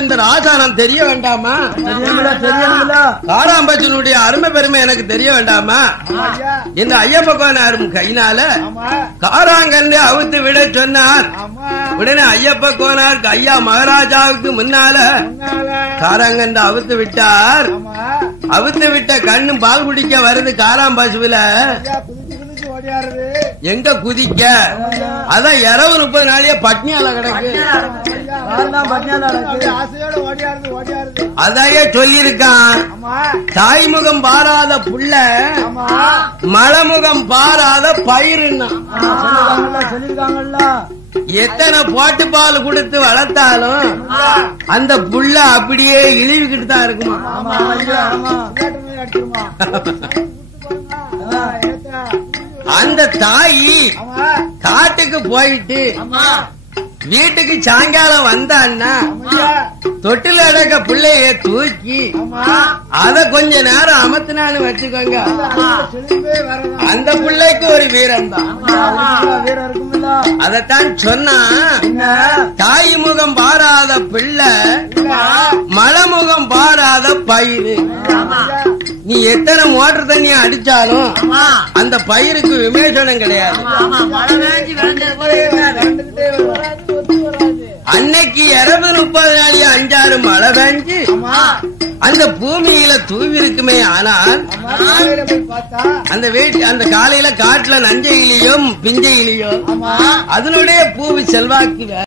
இந்த ராஜானம் தெரிய வேண்டாமா? காராம்பச்சனுடைய அருமை பெருமை எனக்கு தெரிய வேண்டாமா? இந்த ஐயப்ப கோனாரும் கையினால காராங்கன்று அவுத்து விட சொன்னார். உடனே ஐயப்ப கோனாருக்கு ஐயா மகாராஜாவுக்கு முன்னால காராங்கன்று அவுத்து விட்டார். அவுத்து விட்ட கண்ணு பால் குடிக்க வருது காராம்பசுல. எங்க குதிக்க? அதான் 30 நாளையே பட்னியால கிடக்கு. அதையே சொல்லிருக்கான். தாய்முகம் பாராத புள்ள மலமுகம் பாராத பயிருன்னா சொல்லிருக்காங்கல்ல. எத்தனை போட்டு பால் கொடுத்து வளர்த்தாலும் அந்த புள்ள அப்படியே இழிவுகிட்டு தான் இருக்குமா? அந்த தாயி காட்டுக்கு போயிட்டு வீட்டுக்கு சாயங்காலம் வந்தான்னா தொட்டில அடக்க பிள்ளைய தூக்கி அத கொஞ்ச நேரம் அமர்த்தினான்னு வச்சுக்கோங்க, அந்த பிள்ளைக்கு ஒரு வீரம் தான். அதத்தான் சொன்னா, தாய் முகம் பாராத பிள்ளை மலமுகம் பாராத பயிறு. நீ எத்தனை மோட்டர் தண்ணி அடிச்சாலும் அந்த பயிருக்கு விமேசனம் கிடையாது. அன்னைக்கு 30 நாள் 5-6 மழை பெஞ்சு அந்த பூமியில தூவி இருக்குமே. ஆனால் அந்த அந்த காலையில காட்டுல நஞ்சையிலையோ பிஞ்சையிலையோ அதனுடைய பூவி செல்வாக்கு வேற.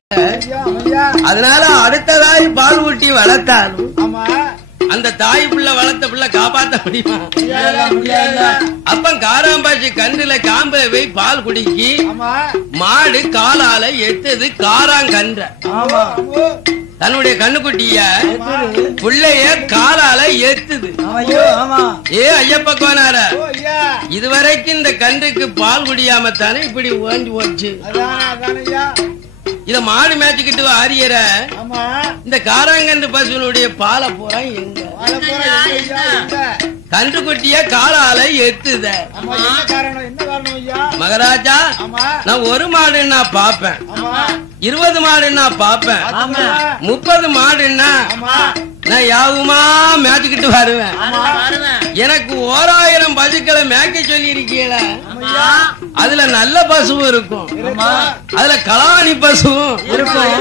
அதனால அடுத்ததாய் பால் ஊட்டி வளர்த்தாலும் அந்த தாய் புள்ள வளர்த்த புள்ள காப்பாற்ற முடியுமா? அப்ப காராம்பாச்சி கன்றுல காம்புல போய் பால் குடிக்கி மாடு காலால எத்தது காராங்கன்ற தன்னுடைய கண்ணுக்குட்டிய புள்ளைய காலால ஏத்துது. ஏ ஐயப்ப கோனார, இதுவரைக்கும் இந்த கன்றுக்கு பால் குடியாம தானே இப்படி ஓஞ்சி போச்சு. இத மாடு மேய்ச்சிக்கிட்டு ஆரியற இந்த காராங்கன்று பசுனுடைய பாலை போறா எங்க? கன்றுக்குட்டிய காலால எத்துத. மகாராஜா, நான் 1 மாடு நான் பாப்பேன், 20 மாடு நான் பாப்பேன், 30 மாடுன்னா நான் யாவுமா மேய்ச்சிக்கிட்டு வருவேன். எனக்கு 1000 பசுக்களை மேய்க்க சொல்லி இருக்கீங்கள, அதுல நல்ல பசுவும் இருக்கும், அதுல கலாணி பசுவும் இருக்கும்.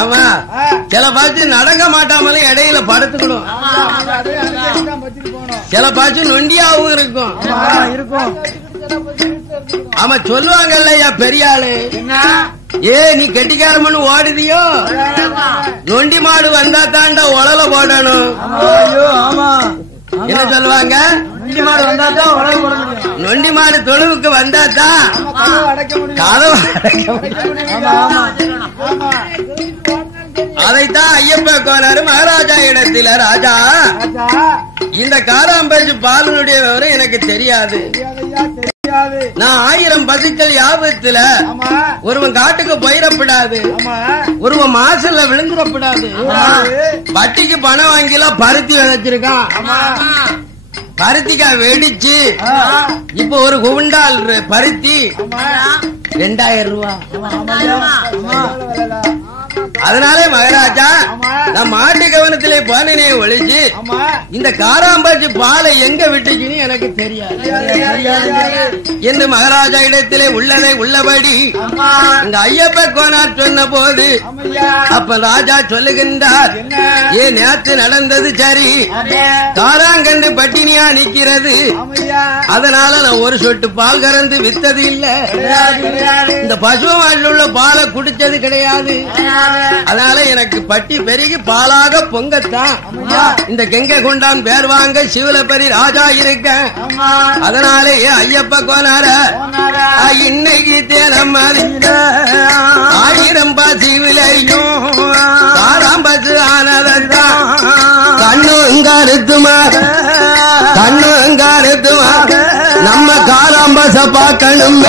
ஆமா, சில பாச்சு நடக்க மாட்டாமலே இடையில படுத்துக்கணும், சில பாச்சு நொண்டியாவும் இருக்கும். ஆமா, சொல்லுவாங்கல்லையா பெரியாளு, ஏ நீ கெட்டிக்காரமனு ஓடுதியோ, நொண்டி மாடு வந்தா தாண்டா உழல போடணும். என்ன சொல்லுவாங்க? நொண்டி மாடு தொழுவுக்கு வந்தாதான் கதவு அடைக்க முடியும். அதைத்தான் ஐயப்ப கோனாரு மகாராஜா இடத்துல, ராஜா இந்த காராம்பேச்சு பாலனுடைய விவரம் எனக்கு தெரியாது. நான் 1000 பசுக்கள் யாபத்துல ஒருவன் காட்டுக்கு போயிடப்படாது, ஒருவன் மாசல்ல விழுந்துடப்படாது. வட்டிக்கு பணம் வாங்கிலாம் பருத்தி விளைச்சிருக்கான், பருத்திக்கா வெடிச்சு இப்ப ஒரு குவிண்டால் பருத்தி 2000 ரூபாய். அதனாலே மகாராஜா, நான் மாட்டு கவனத்திலே போனே ஒழிச்சு இந்த காராம்பாச்சி பாலை எங்க விட்டுச்சுன்னு எனக்கு தெரியாது என்று மகாராஜா இடத்திலே உள்ளதை உள்ளபடி இந்த ஐயப்ப கோனார் சொன்ன போது அப்ப ராஜா சொல்லுகின்றார், ஏன் நேற்று நடந்தது சரி, காராங்கன்று பட்டினியா நிக்கிறது, அதனால நான் ஒரு சொட்டு பால் கறந்து வித்தது இல்ல, இந்த பசு மாட்டில் உள்ள பாலை குடிச்சது கிடையாது. அதனால எனக்கு பட்டி பெருகி பாலாக பொங்கத்தான் இந்த கெங்க கொண்டான் பேர் வாங்க சிவலப்பரி ராஜா இருக்க. அதனாலே ஐயப்ப கோனார, இன்னைக்கு தினம் 1000 பசு விலையும் காராம்பசு ஆனதான் கண்ணுங்கருத்துமா நம்ம காராம்பச பார்க்கணும்.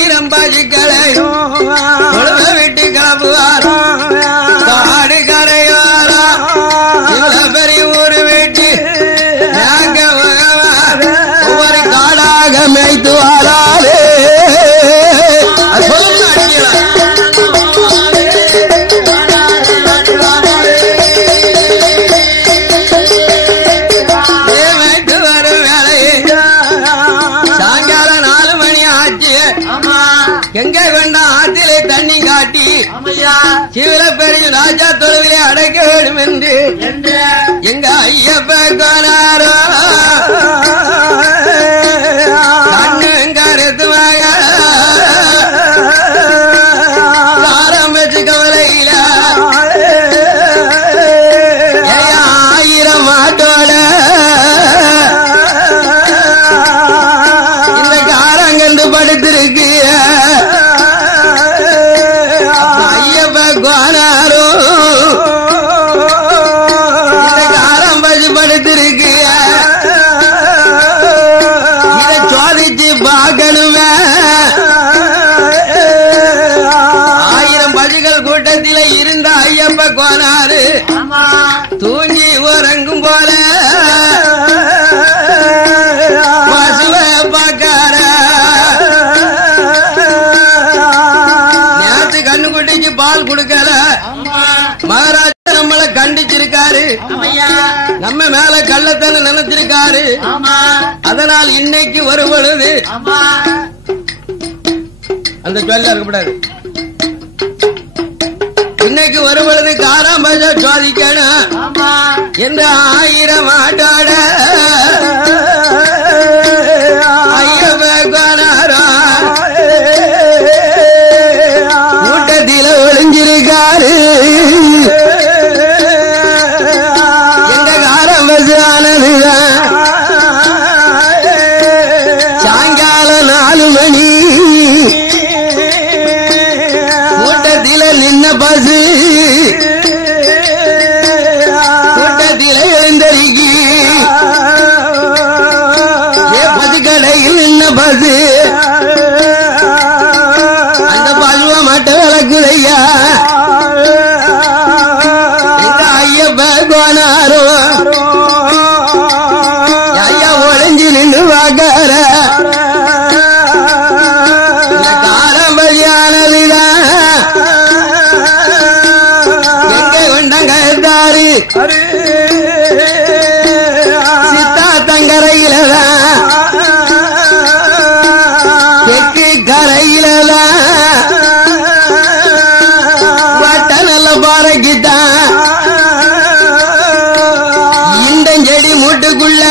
ஆயிரம் பஜிக்களையும் கொழுவ விட்டு கிளம்புவாரோ காடு கரையாரா பெரிய ஊரு வீட்டு ஒவ்வொரு காடாக மேய்த்து வாராலே எங்கே வேண்டாம் ஆத்திலே தண்ணி காட்டி சிவல பெரிய ராஜா தொழுவிலே அடைக்க வேண்டும் என்று எங்க ஐயப்ப காணாரோ கண்ணுங்கருத்துவாக ஆரம்பிச்சு கவலையில ஆயிரம் மாட்டோட இந்த காரங்கண்டு படுத்திருக்கு கோனாரு தூங்கி உறங்கும் போல பசுவ பாக்கார நேற்று கண்ணுக்குட்டிக்கு பால் கொடுக்கல மகாராஜா நம்மள கண்டிச்சிருக்காரு நம்ம மேல கள்ளத்தன நினைச்சிருக்காரு அதனால் இன்னைக்கு ஒரு பொழுது அந்த சொல்ல இருக்கக்கூடாது இன்னைக்கு ஒரு பொழுது காராம்பஜ சோதிக்கணும் என்று ஆயிரம் ஆட்டோட ஐயப்பனாரோ கூட்டத்தில ஒளிஞ்சிருக்காரு எங்க காராம்பஜ ஆனதுதான் சாயங்காலம் 4 மணி நின்ன பசு கூட்டத்திலே எழுந்தருகி பசுக்கடையில் நின்ன பசு அந்த பசுவ மட்டும் விளக்குதையா எங்க ஐயப்ப கோனாரோ ஐயா ஒளிஞ்சு நின்று வாக்கார சித்தா தங்கரையிலதான் தெற்கு கரையிலதான் வட்ட நல்ல பாறைக்குத்தான் இந்த செடி மூட்டுக்குள்ள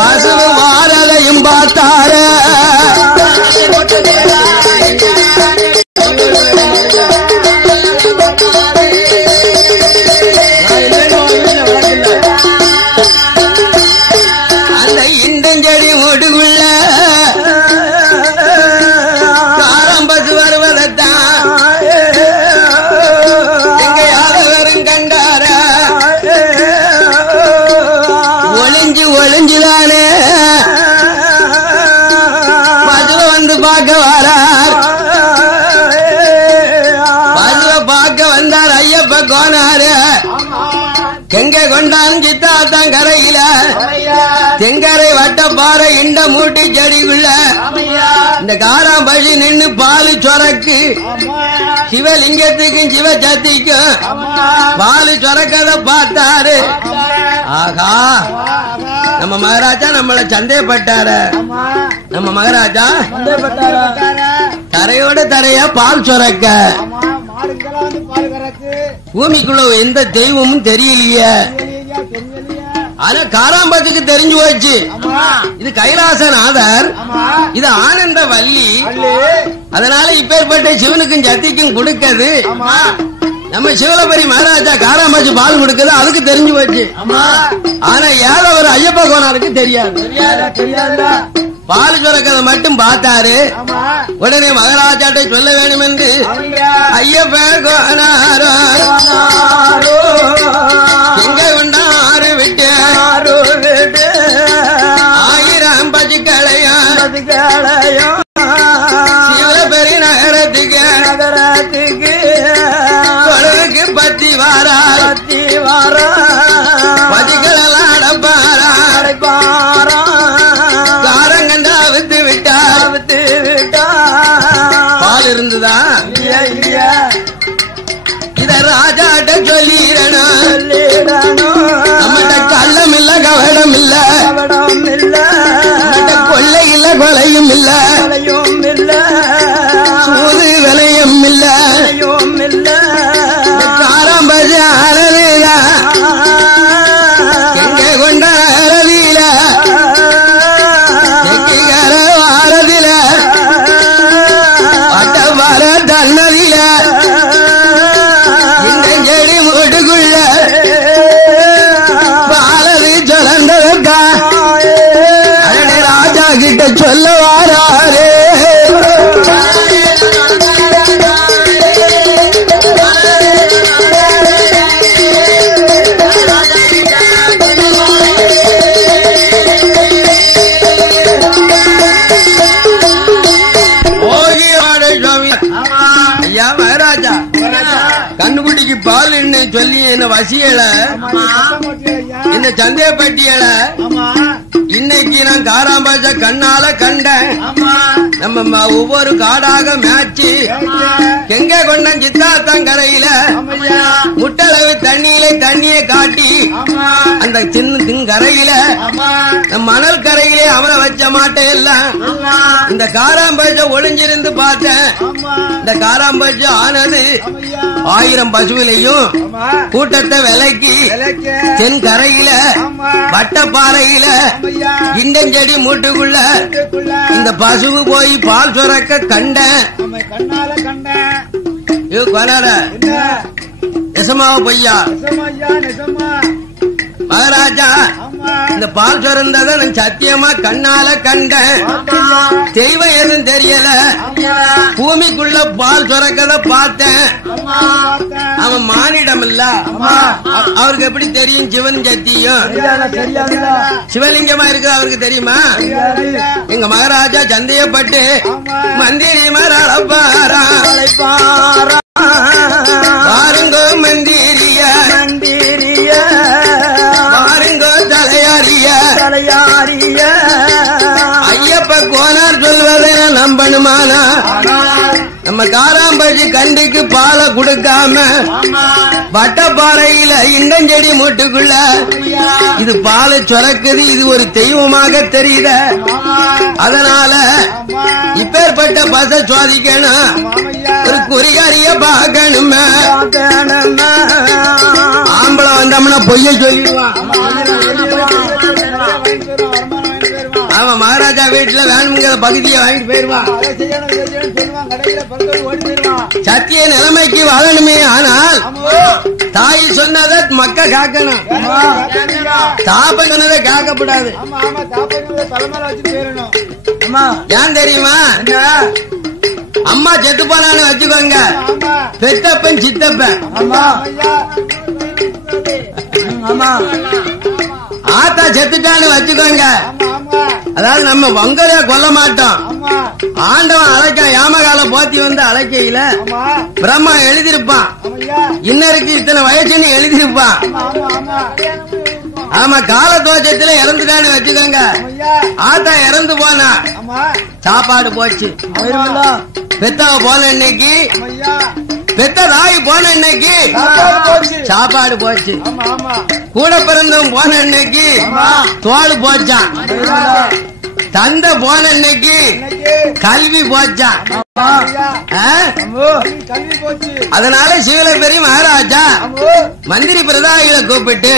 பசுவு வாரதையும் பார்த்தார ஒளிஞ்சுதானே பசுவ வந்து பார்க்க வரார் பசுவ பார்க்க வந்தார் ஐயப்ப கோனாரு எங்க கொண்டான் சித்தாத்தான் கரையில தெங்கரை வட்ட பாறை இந்த மூட்டி செடிக்குள்ள இந்த காராம்பசி நின்னு பாலு சொரக்கு சிவலிங்கத்துக்கும் சிவ சத்திக்கும் பாலு சொரக்கதை பார்த்தாரு ஆகா நம்ம மகாராஜா நம்மள சந்தேகப்பட்டாரு நம்ம மகாராஜா தரையோட தரையா பால் சொரக்க பூமிக்குள்ள எந்த தெய்வமும் தெரியலையே ஆனா காராம்பத்துக்கு தெரிஞ்சு போச்சு இது கைலாசநாதர் இது ஆனந்த வள்ளி அதனால இப்பேற்பட்ட சிவனுக்கும் சத்திக்கும் கொடுக்கிறது நம்ம சிவலபரி மகாராஜா காராம்பாச்சி பால் கொடுக்குது அதுக்கு தெரிஞ்சு போச்சு ஆனா ஏதோ ஒரு ஐயப்ப கோனாருக்கு தெரியாது பால் சுரக்கதை மட்டும் பார்த்தாரு உடனே மகாராஜாட்டை சொல்ல வேண்டும் என்று ஐயப்ப கோனாரோ எங்க கொண்டாரு விட்டு 1000 பசுக்களையும் சொல்ல வாராரே கண்ணுக்குட்டிக்கு பால் என்ன சொல்லி என்ன வசியல என்ன சந்தேகப்பட்டியல இன்னைக்கு நான் காராம்பாச கண்ணால கண்டேன். நம்ம ஒவ்வொரு காடாக மேய்ச்சி எங்க கொண்டம் சித்தாத்தங்கரையில முட்டளவு தண்ணியை காட்டி அந்த சின்ன கரையில மணல் கரையிலே அவரை வச்ச மாட்டேன் எல்லாம் இந்த காராம்பாச ஒளிஞ்சிருந்து பார்த்தேன். இந்த காராம்பாச ஆனது 1000 பசுவிலையும் கூட்டத்தை விலைக்கு தென் கரையில வட்டப்பாறையில இண்டஞ்செடி மூட்டுக்குள்ள இந்த பசுவு போய் பால் சுரக்க கண்டேன். நெசமாவ பொய்யா மகாராஜா இந்த பால் சுரந்ததை நான் சத்தியமா கண்ணால கண்டேன். தெய்வம் எதுவும் தெரியல. பூமிக்குள்ள பால் சுரக்கத பார்த்தேன். அவன் மானிடம் இல்ல. அவருக்கு எப்படி தெரியும் சிவன் சத்தியம்? சிவலிங்கமா இருக்கு அவருக்கு தெரியுமா? எங்க மகாராஜா சந்தேகப்பட்டு மந்திரி மரப்பாரா பாருங்கோ மந்திரிய பாருங்கோ தலையாரிய ஐயப்ப கோனார் சொல்வதை நம்பணுமானா நம்ம காராம்பட்டி கண்டிக்கு பாலை கொடுக்காம வட்டப்பாறையில இண்டஞ்செடி மூட்டுக்குள்ள இது பாலை சுரக்குது. இது ஒரு தெய்வமாக தெரியுத. அதனால இப்பேற்பட்ட பச சோதிக்கணும். ஒரு குறிகாரிய பார்க்கணுமே. ஆம்பளை வந்தோம்னா பொய்ய சொல்லிடுவான். அவன் மகாராஜா வீட்டுல வேணுங்கிற பகுதியை வாங்கிட்டு போயிருவான். சத்திய நிலைமைக்கு வாழணுமே. ஆனால் தாய் சொன்னதை மக்க காக்கணும். தாப்ப சொன்னதை காக்கப்படாது. ஏன் தெரியுமா? அம்மா செத்து போனான்னு வச்சுக்கோங்க. பெத்தப்பன் சித்தப்பன் ஆத்தா செத்துட்டான்னு வச்சுக்கோங்க. அதாவது நம்ம வங்கரைய கொல்ல மாட்டோம். ஆண்டவன் அழைக்க யாமகால போத்தி வந்து அழைக்கையில பிரம்மா எழுதிருப்பான். இன்னருக்கு இத்தனை வயசுன்னு எழுதிருப்பான். ஆமா கால தோஷத்துல இறந்துட்டான்னு வச்சுக்கோங்க. ஆத்தா இறந்து போனா சாப்பாடு போச்சு. பெத்தவ போன இன்னைக்கு பெத்த தாய் போன இன்னைக்கு சாப்பாடு போச்சு. கூட பிறந்தவன் போன இன்னைக்கு தோல் போச்சான். தந்தை போன இன்னைக்கு கல்வி போச்சான். அதனால சீல பெரிய மகாராஜா மந்திரி பிரதாயிகளை கூப்பிட்டு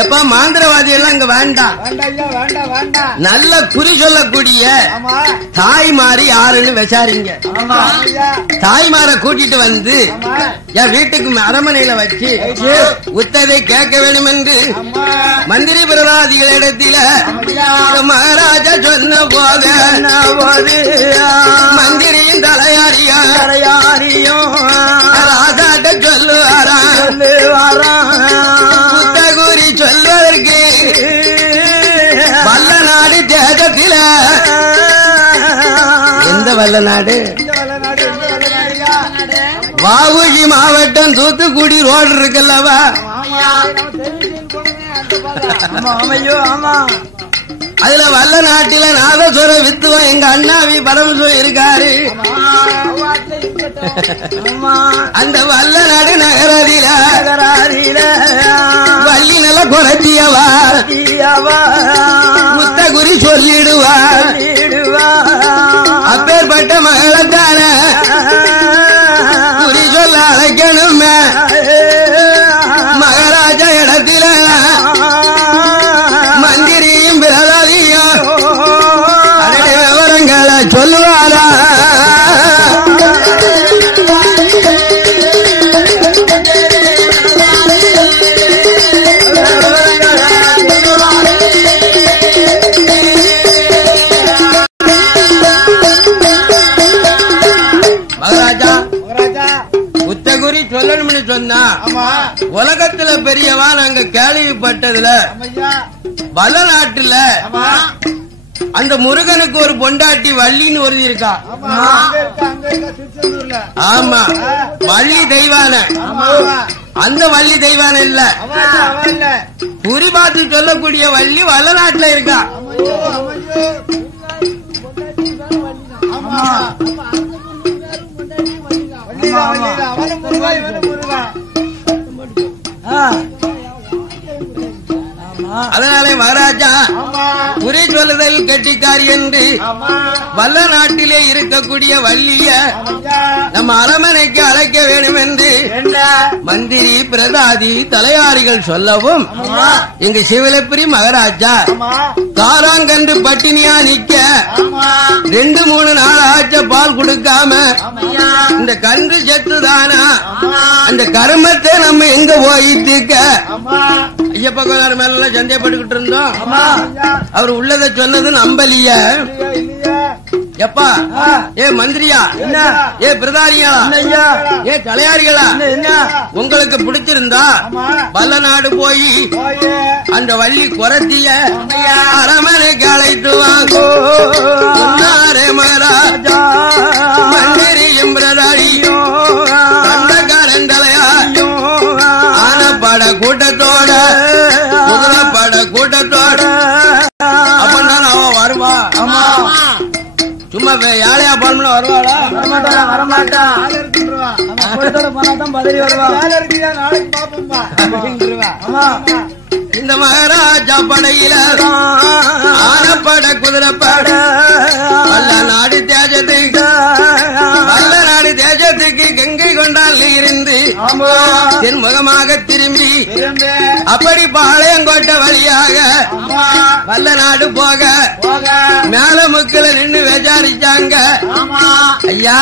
எப்ப மாந்திரவாதி எல்லாம் இங்க வேண்டாம். நல்ல குறி சொல்லக்கூடிய தாய்மாரி யாருன்னு விசாரிங்க. தாய்மார கூட்டிட்டு வந்து என் வீட்டுக்கு அரமனையில வச்சு உத்ததை கேட்க வேண்டும் என்று மந்திரி பிரதாதிகளிடத்தில மகாராஜா சொன்ன போது மந்திரியின் தலையாரியும் ராஜாட்ட சொல்லுவாராம். புத்தகுரி சொல்வதற்கு வல்ல நாடு தேசத்தில எந்த வல்ல நாடு? வாவுகி மாவட்டம் தூத்துக்குடி ரோடு இருக்குல்லவா? அதுல வல்ல நாட்டில நாதஸ்வர வித்துவம் எங்க அண்ணாவி பரமேஸ்வரர் இருக்காரு. அந்த வல்ல நாடு நகரில வள்ளி நில குறைச்சியவா முத்தகுரி சொல்லிடுவா. அப்பேற்பட்ட மகளத்தான குறி சொல்ல அழைக்கணுமே. மகாராஜா இடத்தில மந்திரியும் பிரதாதியும் விவரங்களை சொல்லுவாரா? சொன்னா உலகத்துல பெரியவா நாங்க கேள்விப்பட்டதுல வல்ல நாட்டுல அந்த முருகனுக்கு ஒரு பொண்டாட்டி வள்ளின்னு ஒரு இருக்கா. ஆமா, வள்ளி தெய்வான. அந்த வள்ளி தெய்வான இல்ல, குறி பார்த்து சொல்லக்கூடிய வள்ளி வல்ல நாட்டுல இருக்கா. அதனாலே மகாராஜா குறி சொல்லுதல் கெட்டிக்காரி என்று வல்ல நாட்டிலே இருக்கக்கூடிய வள்ளிய நம்ம அரமனைக்கு அழைக்க வேண்டும் என்று மந்திரி பிரதாதி தலையாரிகள் சொல்லவும் இங்கு சிவலப்பிரி மகாராஜா காராங்கன்று பட்டினியா நிக்க 2-3 நாள் ஆச்ச பால் கொடுக்காம இந்த கன்று செத்துதானா அந்த கருமத்தை நம்ம எங்க போய் தீர்க்க ஐயப்ப கோனார் மேல சந்தேகப்பட்டுக்கிட்டு இருந்தோம். அவர் உள்ளதை சொன்னது நம்பலிய. எப்பா ஏ மந்திரியா, ஏ பிரதானியா, ஏ தலையாரிகளா, உங்களுக்கு பிடிச்சிருந்தா வல்ல நாடு போய் அந்த வள்ளி குரத்திய அரமனைக்கு அழைத்து வாங்கோ. மகாராஜா மந்திரியும் பிரதானியும் கண்டக்காரன் தலையாரியும் ஆனப்பட கூட்டத்தோட பட கூட்டத்தோட அப்பதான் அவன் வருவா. சும்மா ஏழையா பால்மல வருவாளா? வரமாட்டா. இந்த மகாராஜா படையில ஆனப்பட குதிரைப்பட வல்ல நாடு தேஜத்துக்கு வல்ல நாடு தேஜத்துக்கு கங்கை கொண்டால் இருந்து தென்முகமாக திரும்பி அப்படி பாளையங்கோட்டை வழியாக வல்ல நாடு போக மேல முக்கில நின்று விசாரிச்சாங்க. ஐயா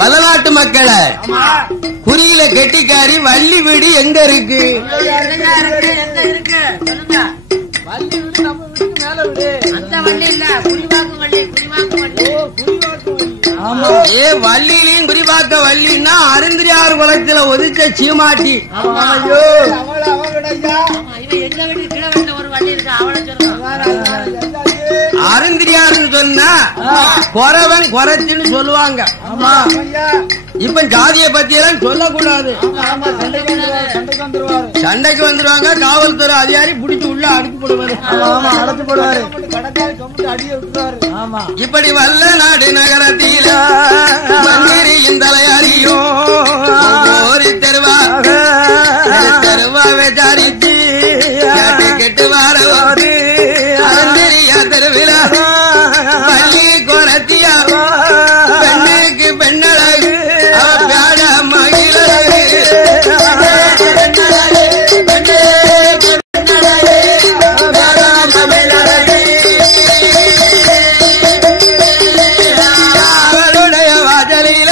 வல்ல நாட்டு மக்களை குறியில கெட்டிக்காரி வள்ளி வீடு எங்க இருக்கு? ஏ வள்ளியிலையும் குறிப்பாக்க வள்ளின்னா அருந்திரியார் குளத்துல ஒதுச்ச சீமாட்டி. அருந்திரியாருன்னு சொன்னா குறவன் குறைச்சுன்னு சொல்லுவாங்க. இப்ப ஜாதிய பத்தி எல்லாம் சொல்லக்கூடாது. சண்டைக்கு வந்துருவாங்க, காவல்துறை அதிகாரி பிடிச்சு உள்ள அடிச்சு போடுவாரு. இப்படி வல்ல நாடு நகரத்தில மந்திரியின் தலையாரியும் ஒரு தெருவாக தெருவா விசாரிச்சு கெட்டு வாரவாரு அருந்திரியா தெருவில பள்ளி குரத்தியா பெண்ணுக்கு பெண்ணழகு பேட மகிழகு அவளுடைய வாசலில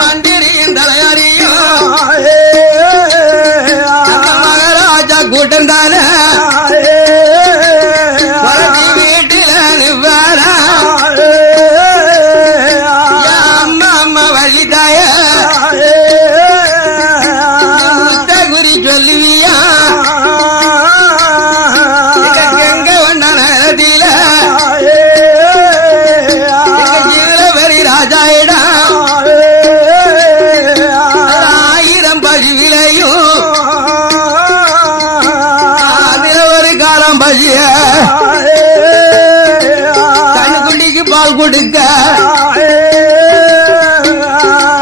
மந்திரியின் தலையாரியும் மகாராஜா கூட்டம் தானே வீட்டில நிவாரா அம்மா வள்ளிதாய குறி சொல்லுவியா எங்க வந்த நேரத்தில ஜீவரி ராஜாயிடா 1000 பசுவிலையும் அதுல ஒரு காலம் பசிய கண்ணுக்குட்டிக்கு பால் கொடுக்க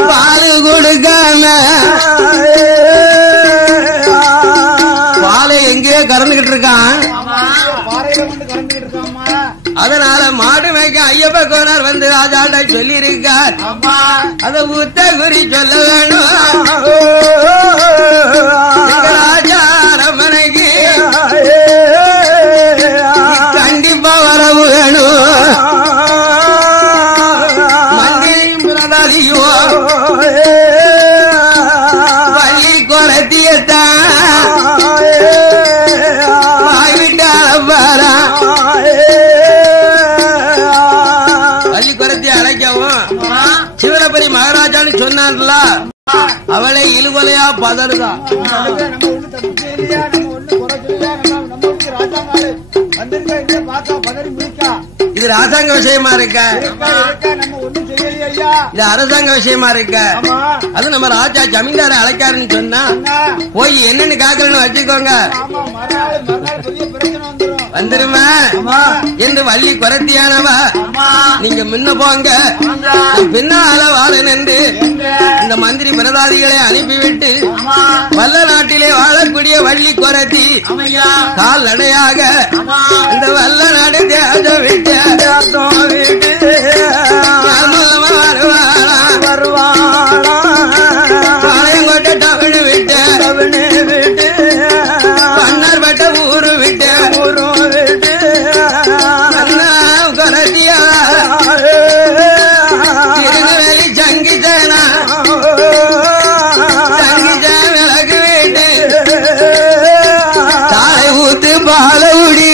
பால் கொடுக்காம பாலை எங்கேயோ கறந்துகிட்டு இருக்கான். அதனால மாடு மேய்க்க ஐயப்ப கோனார் வந்து ராஜாண்ட சொல்லி இருக்கார். அத ஊத்த குறி சொல்ல வேணும். ராஜா அரமனைக்கு கண்டிப்பா வரவு வேணும். மந்திரியும் பிரதாதியும் வள்ளி குரத்தியத்தான் வாய்விட்டால பாரா வள்ளி குரத்திய அழைக்கவும் சிவலப்பரி மகாராஜான்னு சொன்னான்ல அவளை இழுவலையா பதறுதா. இது ராஜாங்க விஷயமா இருக்க, இது அரசாங்க விஷயமா இருக்க. அது நம்ம ராஜா ஜமீன்தார அழைக்காருன்னு சொன்னா போய் என்னன்னு காக்கலன்னு வச்சுக்கோங்க, வந்துருமா என்று வள்ளி குரத்தியானவா நீங்க முன்ன போங்க, பின்னால வாழன் என்று இந்த மந்திரி பிரதாதிகளை அனுப்பிவிட்டு வல்ல நாட்டிலே வாழக்கூடிய வள்ளி குரத்தி கால் நடையாக இந்த வல்ல நாடு தேச விட்டு வருவாளா பாளையங்கோட்டை டவுனு விட்டு பன்னர் பட்ட ஊரு விட்டு குரத்தியா திருநெல்வேலி சங்கிச்சனா விளக்கு வீட்டு தாய் ஊத்து பாலவுடி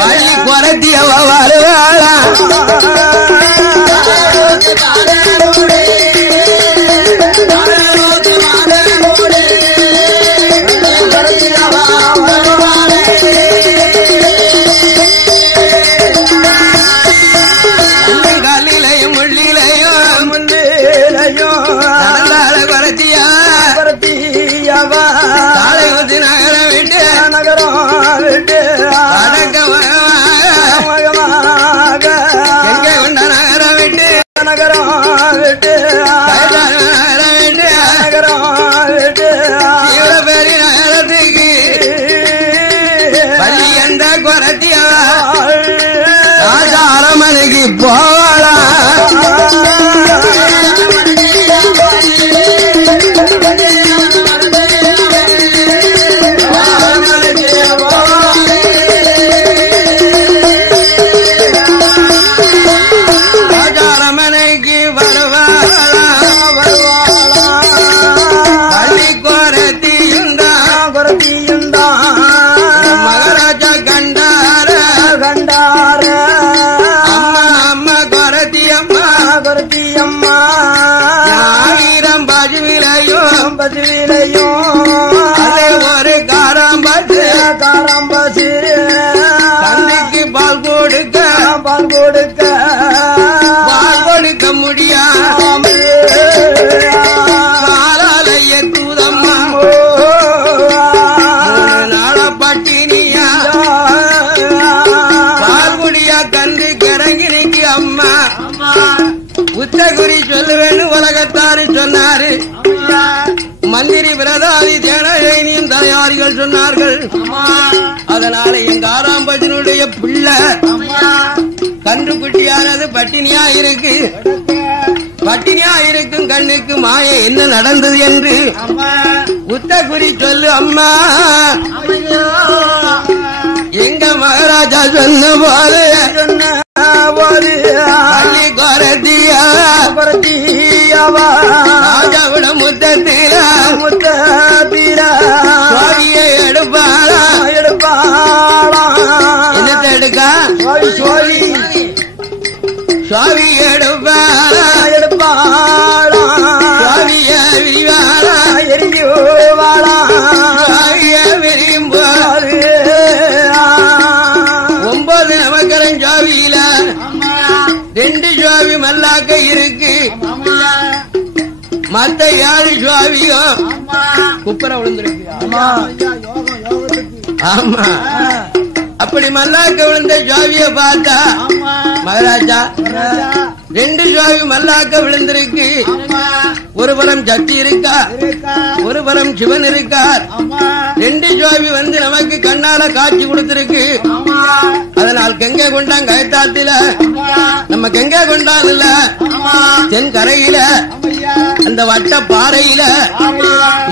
வள்ளி குரத்தியவ வருவாளா அரமனைக்கு போவாளா அரமனைக்கு வருவாளா வள்ளி குரத்தியுண்டா மகாராஜா கண்டார குரத்தியம்மா ஆயிரம் பஜுவிலையும் அதே ஒரு காராம்பசு தந்தைக்கு பால் கொடுக்க முடியாமல் காலாலய தூதம்மா நாளப்பட்டினியா பால்குடியா கந்து கிறங்கினிக்கு அம்மா உத்தகுரி சொல்லுவேன்னு உலகத்தாரு சொன்னாரு, மந்திரி பிரதாதி சேனையும் தயாரிகள் சொன்னார்கள். அதனால எங்க ஆராம்பஜனுடைய பிள்ளை கன்றுக்குட்டியானது பட்டினியா இருக்கு, பட்டினியா இருக்கும் கண்ணுக்கு மாய என்ன நடந்தது என்று உத்தகுரி சொல்லு அம்மா. எங்க மகாராஜா சொன்ன போது வள்ளி குரத்தியாவா ராஜாவிட முத்தத்தில சுவாமியை எடுப்பாளா என்னத்தை எடுக்க சுவாமி எடுப்பாளா சுவாமிய விரிவாளா எரிஞ்சுவாளா சுவாமிய விரியும்போது 9 நமக்கரன் சுவாமியில 2 சுவாமி மல்லாக்க இருக்கு, மத்த 7 சுவாமியும் குப்பரை விழுந்திருக்கு. ஆமா அப்படி மல்லாக்க விழுந்த சுவாமிய பார்த்தா மகாராஜா 2 சுவாமி மல்லாக்க விழுந்திருக்கு, ஒரு புறம் சக்தி இருக்கா, ஒரு புறம் சிவன் இருக்கார். 2 சுவாமி வந்து நமக்கு கண்ணால காட்சி கொடுத்திருக்கு. அதனால் கங்கை கொண்டான் கயத்தாத்தில நம்ம கங்கை கொண்டான் இல்ல தென்கரையில அந்த வட்ட பாறையில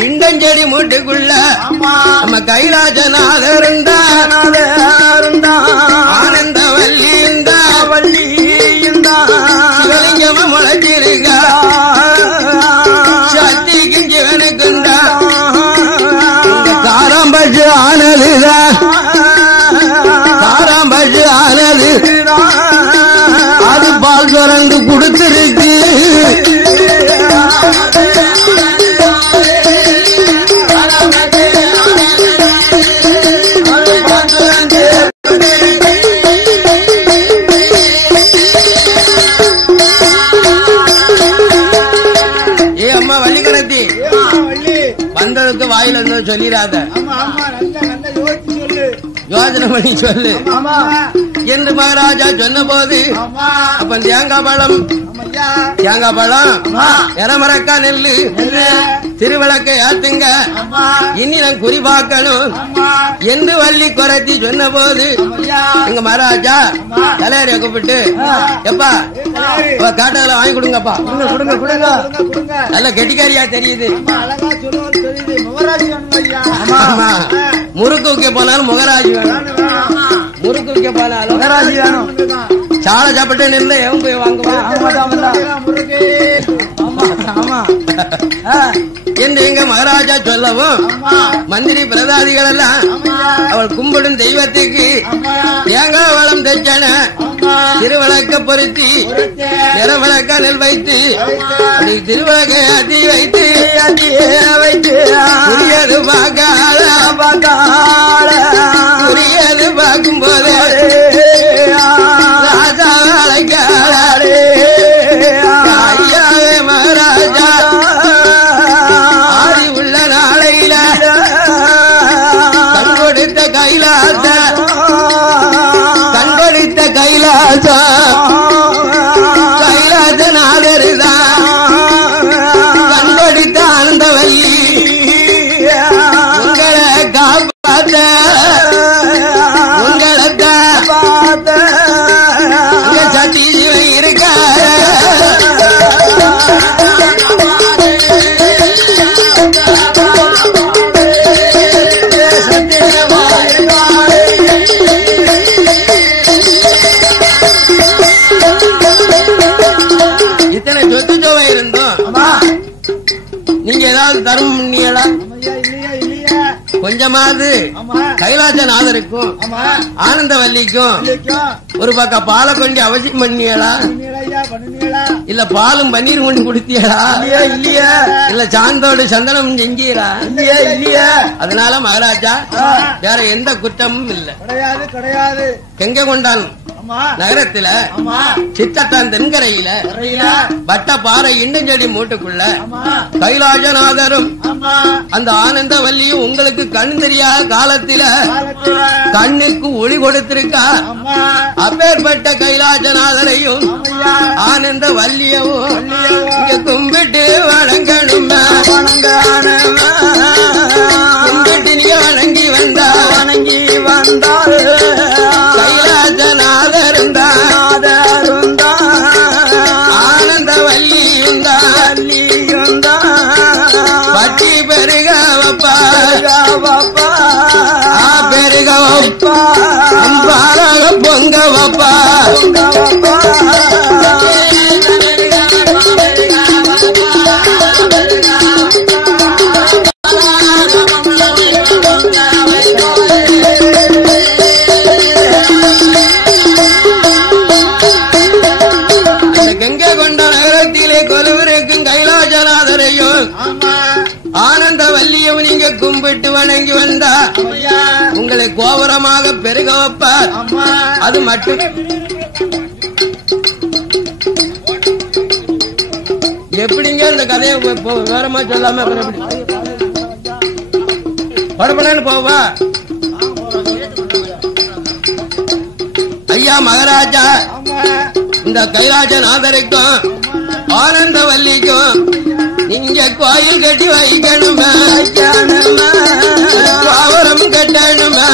இண்டஞ்செடி மூட்டுக்குள்ள நம்ம கைலாசனாக இருந்தா ஆனந்த வள்ளி சிவலிங்கமா முளைச்சிருக்கா சக்திக்கும் சிவனுக்கும் காராம்பசு ஆனதுதான் காராம்பசு ஆனது அது பால் சுரந்து கொடுத்திருக்கு. வாயில இருந்து சொல்லிடாத, யோசனை பண்ணி சொல்லு என்று மகாராஜா சொன்ன போது, அப்ப தேங்காய் பழம் இரமரக்கா நெல்லு திருவிளக்கை ஏத்துங்க, இனி நான் குறி பார்க்கணும் என்று வள்ளி குறைத்தி சொன்ன போது, எங்க மகாராஜா தலையாரிய கூப்பிட்டு, எப்பா காட்டல வாங்கி கொடுங்கப்பா, நல்ல கெட்டிக்காரியா தெரியுது. முறுக்கு வைக்க போனாலும் முகராஜி வேணும், முறுக்கு வைக்க போனாலும் முகராஜி வேணும். சாலை சாப்பிட்டு நின்று எவன் போய் வாங்குவான் என்று எங்க மகாராஜா சொல்லவும், மந்திரி பிரதாதிகள் எல்லாம் அவள் கும்பிடும் தெய்வத்துக்கு தேங்காய் வளம் தைச்சன திருவிளக்க பொருத்தி நிறவிளக்க நெல் வைத்து திருவிளக்கை அதி வைத்து புரியது புரியது பார்க்கும் போது ராஜா ஐயாவே மகாராஜா ஆதி உள்ள நாளையில கண்கொடுத்த கைலாச கைலாசநாதருதான் கண்கொடுத்த ஆனந்தவல்லி உங்களை காப்பாத்த சத்தி இருக்கா இத்தனை சொத்து சோவை இருந்தோம் நீங்க ஏதாவது தர்மம் பண்ணீங்களா? கொஞ்சமாவது கைலாசநாதருக்கும் ஆனந்தவல்லிக்கும் ஒரு பக்கம் பாலை கொண்டு அவசியம் பண்ணியலா? இல்ல பாலும் பன்னீர் கொண்டு குடுத்தியலா? இல்லையா? இல்ல சாந்தோடு சந்தனம் செஞ்சீரா? இல்லையா? அதனால மகாராஜா வேற எந்த குற்றமும் இல்ல. கிடையாது. கெங்க கொண்டான் நகரத்துல சித்தத்தான் தென்கரையில வட்ட பாறை இன்னஞ்செடி மூட்டுக்குள்ள கைலாசநாதரும் அந்த ஆனந்தவல்லியும் உங்களுக்கு கண் தெரியாத காலத்தில கண்ணுக்கு ஒளி கொடுத்திருக்கா. அப்பேற்பட்ட கைலாசநாதரையும் ஆனந்தவல்லியவும் இங்க கும்பிட்டு வணங்கணும். கும்பிட்டு நீ வணங்கி வந்தால் கைலாசநாதரும் ஆனந்தவல்லியும் பட்டி பெருக வப்பா பெருக வப்பா பாலாக பொங்க வப்பா. ஆனந்தவல்லியும் நீங்க கும்பிட்டு வணங்கி வந்தா உங்களை கோபுரமாக பெருக வைப்பார். அது மட்டும் எப்படிங்க இந்த கதையை வேறமா சொல்லாம படப்படன்னு போவா? ஐயா மகாராஜா இந்த கைலாசநாதருக்கும் ஆனந்தவல்லிக்கும் நீங்க கோயில் கட்டி வைக்கணுமா? கோபுரம் கட்டணுமா?